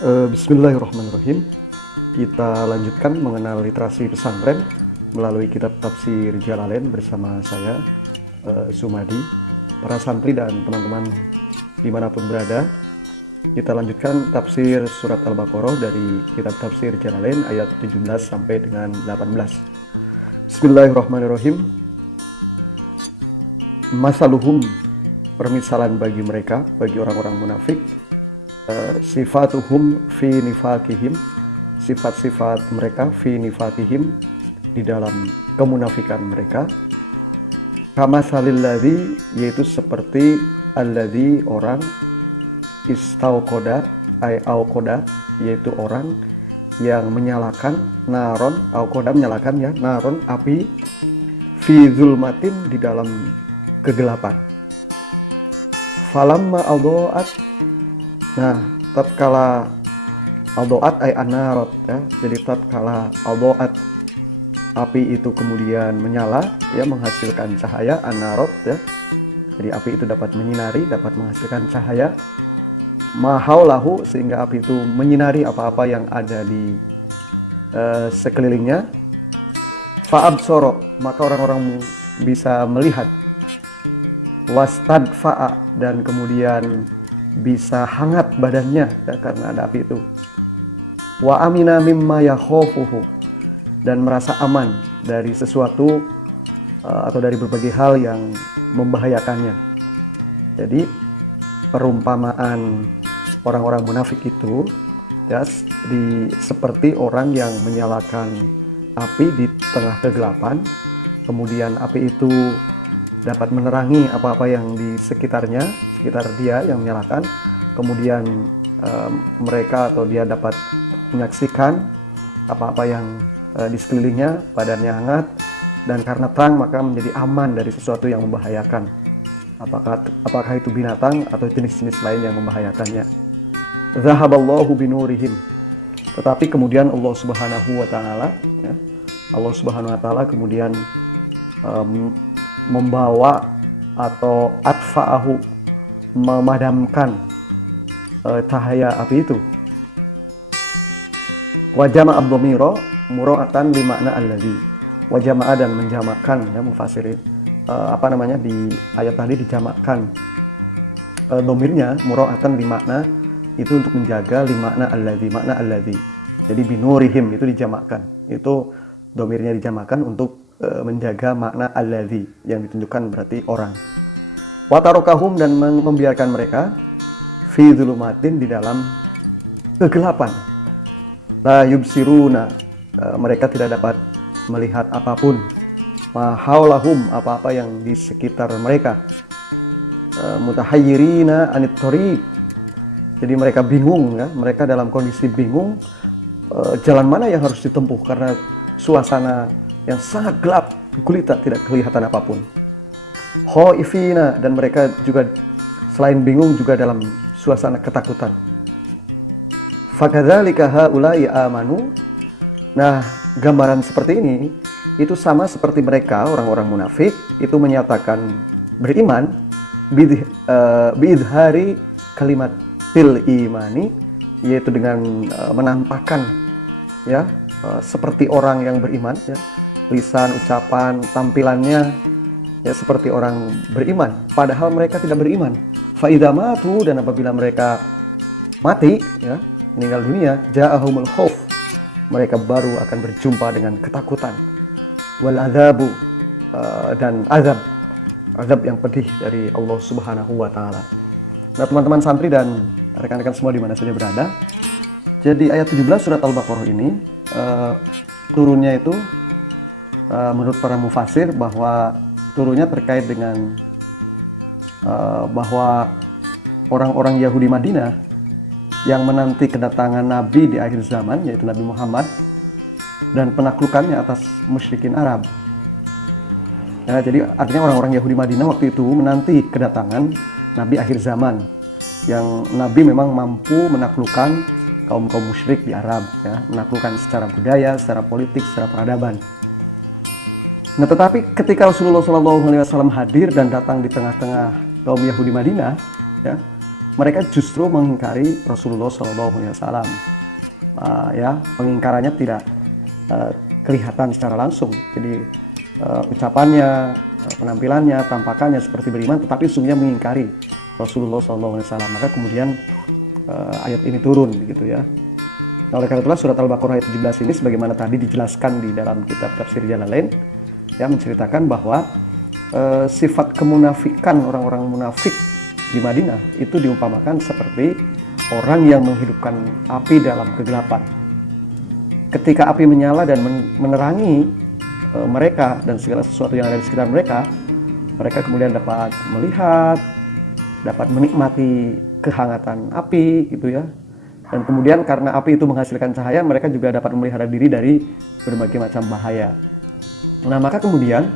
Bismillahirrahmanirrahim. Kita lanjutkan mengenal literasi pesantren melalui kitab tafsir Jalalain bersama saya, Sumadi. Para santri dan teman-teman dimanapun berada, kita lanjutkan tafsir surat Al-Baqarah dari kitab tafsir Jalalain ayat 17 sampai dengan 18. Bismillahirrahmanirrahim. Masaluhum, permisalan bagi mereka, bagi orang-orang munafik, sifatuhum fi nifakihim, sifat-sifat mereka fi nifakihim, di dalam kemunafikan mereka, kama salilladzi, yaitu seperti alladzi, orang, istauqoda ay auqoda, yaitu orang yang menyalakan naron, auqoda menyalakan ya, naron api, fi zulmatin, di dalam kegelapan. Falamma adha'at, nah, tatkala adha'at ay anarat ya, jadi tatkala adha'at, api itu kemudian menyala ya, menghasilkan cahaya, anarat ya. Jadi api itu dapat menyinari, dapat menghasilkan cahaya, mahaulahu, sehingga api itu menyinari apa-apa yang ada di sekelilingnya. Fa'absoro, maka orang-orang bisa melihat. Wastadfa'a, dan kemudian bisa hangat badannya ya, karena ada api itu. Wa amina mimma yakhofuhu, dan merasa aman dari sesuatu atau dari berbagai hal yang membahayakannya. Jadi perumpamaan orang-orang munafik itu ya, seperti orang yang menyalakan api di tengah kegelapan, kemudian api itu dapat menerangi apa-apa yang di sekitarnya, sekitar dia yang menyalakan, kemudian mereka atau dia dapat menyaksikan apa-apa yang di sekelilingnya, badannya hangat, dan karena terang maka menjadi aman dari sesuatu yang membahayakan, apakah itu binatang atau jenis-jenis lain yang membahayakannya. Zahaballahu binurihim, tetapi kemudian Allah Subhanahu wa taala ya, Allah Subhanahu wa taala kemudian membawa atau atfa'ahu, memadamkan cahaya api itu. Wa jama'a dhamira mura'atan li makna alladzi, wa jama'a, dan menjamakkan ya, mufassirin di ayat tadi dijamakkan dhamirnya mura'atan li makna, itu untuk menjaga li makna alladzi. Jadi binurihim itu dijamakkan, itu dhamirnya dijamakkan untuk menjaga makna alladzi yang ditunjukkan berarti orang. Wa tarakahum, dan membiarkan mereka fi dzulumatin, di dalam kegelapan. La yubsiruna, mereka tidak dapat melihat apapun. Ma haulahum, apa-apa yang di sekitar mereka. Mutahayyirina anit thariq, jadi mereka bingung ya, mereka dalam kondisi bingung jalan mana yang harus ditempuh karena suasana yang sangat gelap, gulita, tidak kelihatan apapun. Khaifina, dan mereka juga selain bingung juga dalam suasana ketakutan. Fakadzalika haula'i amanu, nah gambaran seperti ini itu sama seperti mereka orang-orang munafik itu menyatakan beriman biidhari kalimat til imani, yaitu dengan menampakkan ya, seperti orang yang beriman ya, lisan, ucapan, tampilannya ya seperti orang beriman, padahal mereka tidak beriman. Fa idza matu, dan apabila mereka mati ya, meninggal dunia, ja'ahumul khauf, mereka baru akan berjumpa dengan ketakutan. Wal adzabu, dan azab yang pedih dari Allah Subhanahu wa taala. Nah, teman-teman santri dan rekan-rekan semua di mana saja berada, jadi ayat 17 surat Al-Baqarah ini turunnya itu menurut para mufassir bahwa turunnya terkait dengan bahwa orang-orang Yahudi Madinah yang menanti kedatangan Nabi di akhir zaman, yaitu Nabi Muhammad, dan penaklukannya atas musyrikin Arab. Ya, jadi artinya orang-orang Yahudi Madinah waktu itu menanti kedatangan Nabi akhir zaman, yang Nabi memang mampu menaklukkan kaum-kaum musyrik di Arab, ya, menaklukkan secara budaya, secara politik, secara peradaban. Nah, tetapi ketika Rasulullah SAW hadir dan datang di tengah-tengah kaum Yahudi Madinah, ya, mereka justru mengingkari Rasulullah SAW. Ya, pengingkarannya tidak kelihatan secara langsung. Jadi ucapannya, penampilannya, tampakannya seperti beriman, tetapi sesungguhnya mengingkari Rasulullah SAW. Maka kemudian ayat ini turun, gitu ya. Nah, oleh karena itulah surat Al-Baqarah ayat 17 ini sebagaimana tadi dijelaskan di dalam kitab tafsir Jalalain, ya, menceritakan bahwa sifat kemunafikan orang-orang munafik di Madinah itu diumpamakan seperti orang yang menghidupkan api dalam kegelapan. Ketika api menyala dan menerangi mereka dan segala sesuatu yang ada di sekitar mereka, mereka kemudian dapat melihat, dapat menikmati kehangatan api, gitu ya. Dan kemudian karena api itu menghasilkan cahaya, mereka juga dapat memelihara diri dari berbagai macam bahaya. Nah, maka kemudian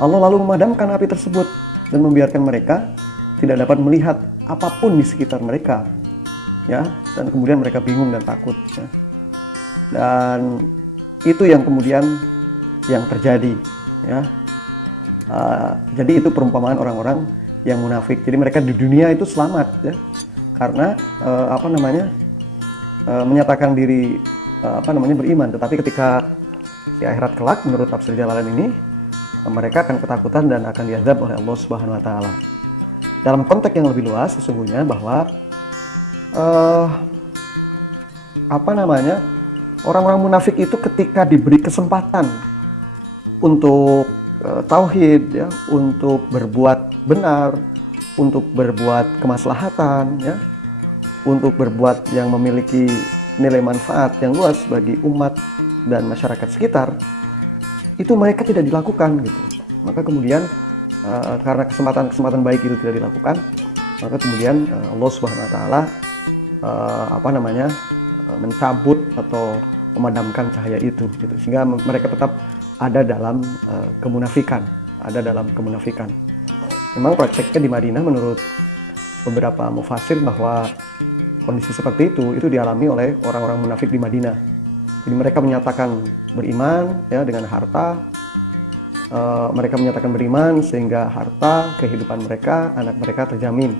Allah lalu memadamkan api tersebut dan membiarkan mereka tidak dapat melihat apapun di sekitar mereka, ya. Dan kemudian mereka bingung dan takut, ya. Dan itu yang kemudian yang terjadi, ya. Jadi itu perumpamaan orang-orang yang munafik. Jadi mereka di dunia itu selamat, ya, karena menyatakan diri beriman, tetapi ketika di akhirat kelak menurut tafsir Jalalain ini mereka akan ketakutan dan akan diazab oleh Allah Subhanahu wa taala. Dalam konteks yang lebih luas sesungguhnya bahwa orang-orang munafik itu ketika diberi kesempatan untuk tauhid, ya, untuk berbuat benar, untuk berbuat kemaslahatan, ya, untuk berbuat yang memiliki nilai manfaat yang luas bagi umat dan masyarakat sekitar, itu mereka tidak dilakukan, gitu. Maka kemudian karena kesempatan baik itu tidak dilakukan, maka kemudian Allah Subhanahu wa taala mencabut atau memadamkan cahaya itu, gitu. Sehingga mereka tetap ada dalam kemunafikan, Memang prakteknya di Madinah menurut beberapa mufasir bahwa kondisi seperti itu dialami oleh orang-orang munafik di Madinah. Jadi mereka menyatakan beriman, ya, dengan harta. Mereka menyatakan beriman sehingga harta, kehidupan mereka, anak mereka terjamin.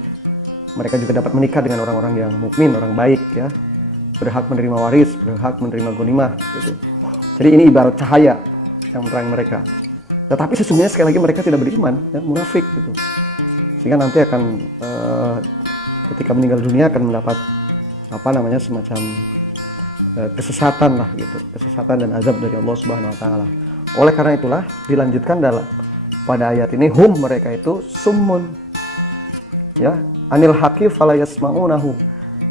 Mereka juga dapat menikah dengan orang-orang yang mukmin, orang baik, ya, berhak menerima waris, berhak menerima ghanimah, gitu. Jadi ini ibarat cahaya yang menerangi mereka. Tetapi sesungguhnya sekali lagi mereka tidak beriman, ya, munafik, gitu. Sehingga nanti akan ketika meninggal dunia akan mendapat semacam kesesatan lah, gitu, kesesatan dan azab dari Allah Subhanahu wa taala. Oleh karena itulah dilanjutkan pada ayat ini, mereka itu summun, ya, anil haqi fala yasma'unahu.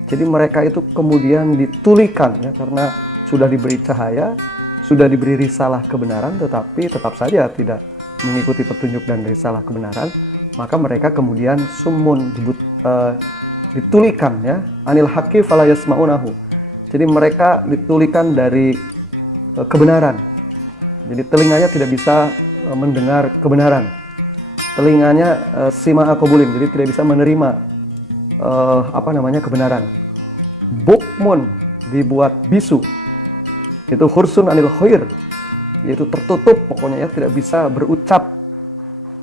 Jadi mereka itu kemudian ditulikan, ya, karena sudah diberi cahaya, sudah diberi risalah kebenaran, tetapi tetap saja tidak mengikuti petunjuk dan risalah kebenaran, maka mereka kemudian summun, ditulikan, ya, anil haqqi fala yasma'unahu. Jadi mereka ditulikan dari kebenaran. Jadi telinganya tidak bisa mendengar kebenaran. Telinganya sima'a qabulin, jadi tidak bisa menerima kebenaran. Bukmun, dibuat bisu. Itu hursun anil khair, yaitu tertutup pokoknya, ya, tidak bisa berucap,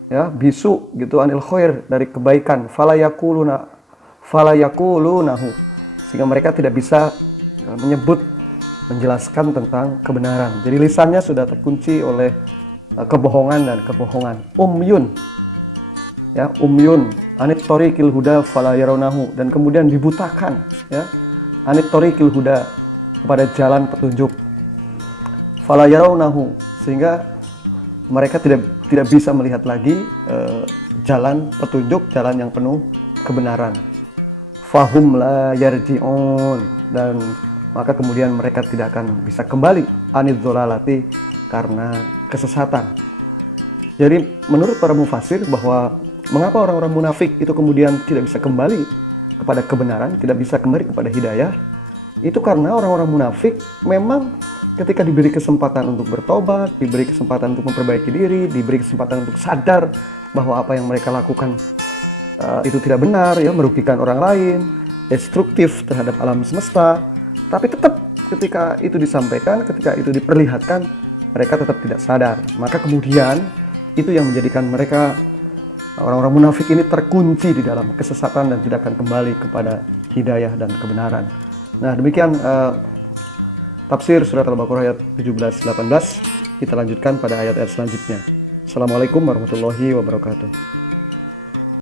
ya, bisu, gitu, anil khair, dari kebaikan. Fala yaqulunahu, sehingga mereka tidak bisa menjelaskan tentang kebenaran. Jadi lisannya sudah terkunci oleh kebohongan dan kebohongan. Umyun, ya, umyun anit thoriqil huda fala yarawnahu, dan kemudian dibutakan, ya, anit thoriqil huda, kepada jalan petunjuk, fala yarawnahu, sehingga mereka tidak bisa melihat lagi jalan petunjuk, jalan yang penuh kebenaran. Fahum la yarji'un, dan maka kemudian mereka tidak akan bisa kembali anid dzolalati, karena kesesatan. Jadi menurut para mufasir bahwa mengapa orang-orang munafik itu kemudian tidak bisa kembali kepada kebenaran, tidak bisa kembali kepada hidayah, itu karena orang-orang munafik memang ketika diberi kesempatan untuk bertobat, diberi kesempatan untuk memperbaiki diri, diberi kesempatan untuk sadar bahwa apa yang mereka lakukan itu tidak benar, ya, merugikan orang lain, destruktif terhadap alam semesta, tapi tetap ketika itu disampaikan, ketika itu diperlihatkan, mereka tetap tidak sadar. Maka kemudian itu yang menjadikan mereka Orang-orang munafik ini terkunci di dalam kesesatan dan tidak akan kembali kepada hidayah dan kebenaran. Nah, demikian tafsir surat Al-Baqarah ayat 17-18. Kita lanjutkan pada ayat-ayat selanjutnya. Assalamualaikum warahmatullahi wabarakatuh.